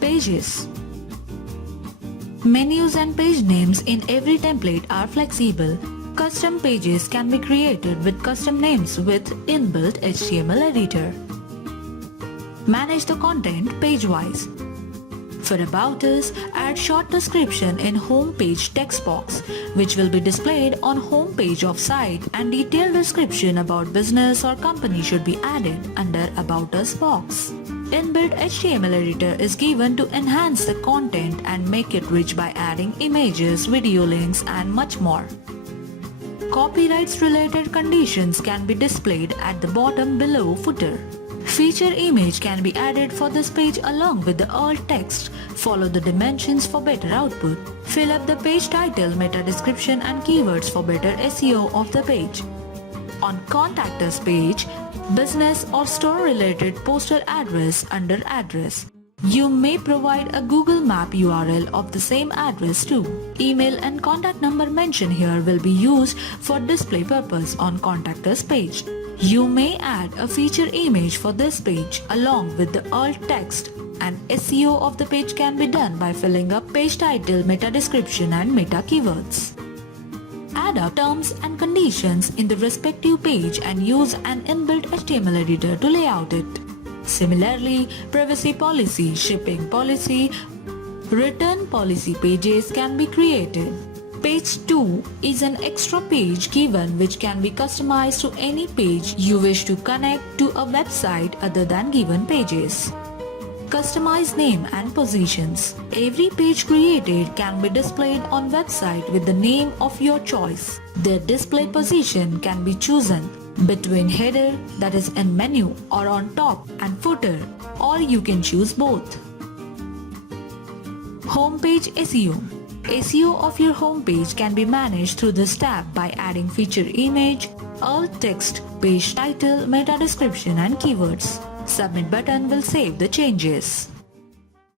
Pages. Menus and page names in every template are flexible. Custom pages can be created with custom names with inbuilt HTML editor. Manage the content page-wise. For About Us, add short description in home page text box, which will be displayed on home page of site, and detailed description about business or company should be added under About Us box. Inbuilt HTML editor is given to enhance the content and make it rich by adding images, video links and much more. Copyrights related conditions can be displayed at the bottom below footer. Feature image can be added for this page along with the alt text. Follow the dimensions for better output. Fill up the page title, meta description and keywords for better SEO of the page. On Contact Us page, business or store related postal address under address. You may provide a Google Map URL of the same address too. Email and contact number mentioned here will be used for display purpose on Contact Us page. You may add a feature image for this page along with the alt text, and SEO of the page can be done by filling up page title, meta description and meta keywords. Add up terms and conditions in the respective page and use an inbuilt HTML editor to lay out it. Similarly, privacy policy, shipping policy, return policy pages can be created. Page 2 is an extra page given which can be customized to any page you wish to connect to a website other than given pages. Customize name and positions. Every page created can be displayed on website with the name of your choice. Their display position can be chosen between header, that is in menu, or on top, and footer, or you can choose both. Homepage SEO. SEO of your homepage can be managed through this tab by adding feature image, alt text, page title, meta description and keywords. Submit button will save the changes.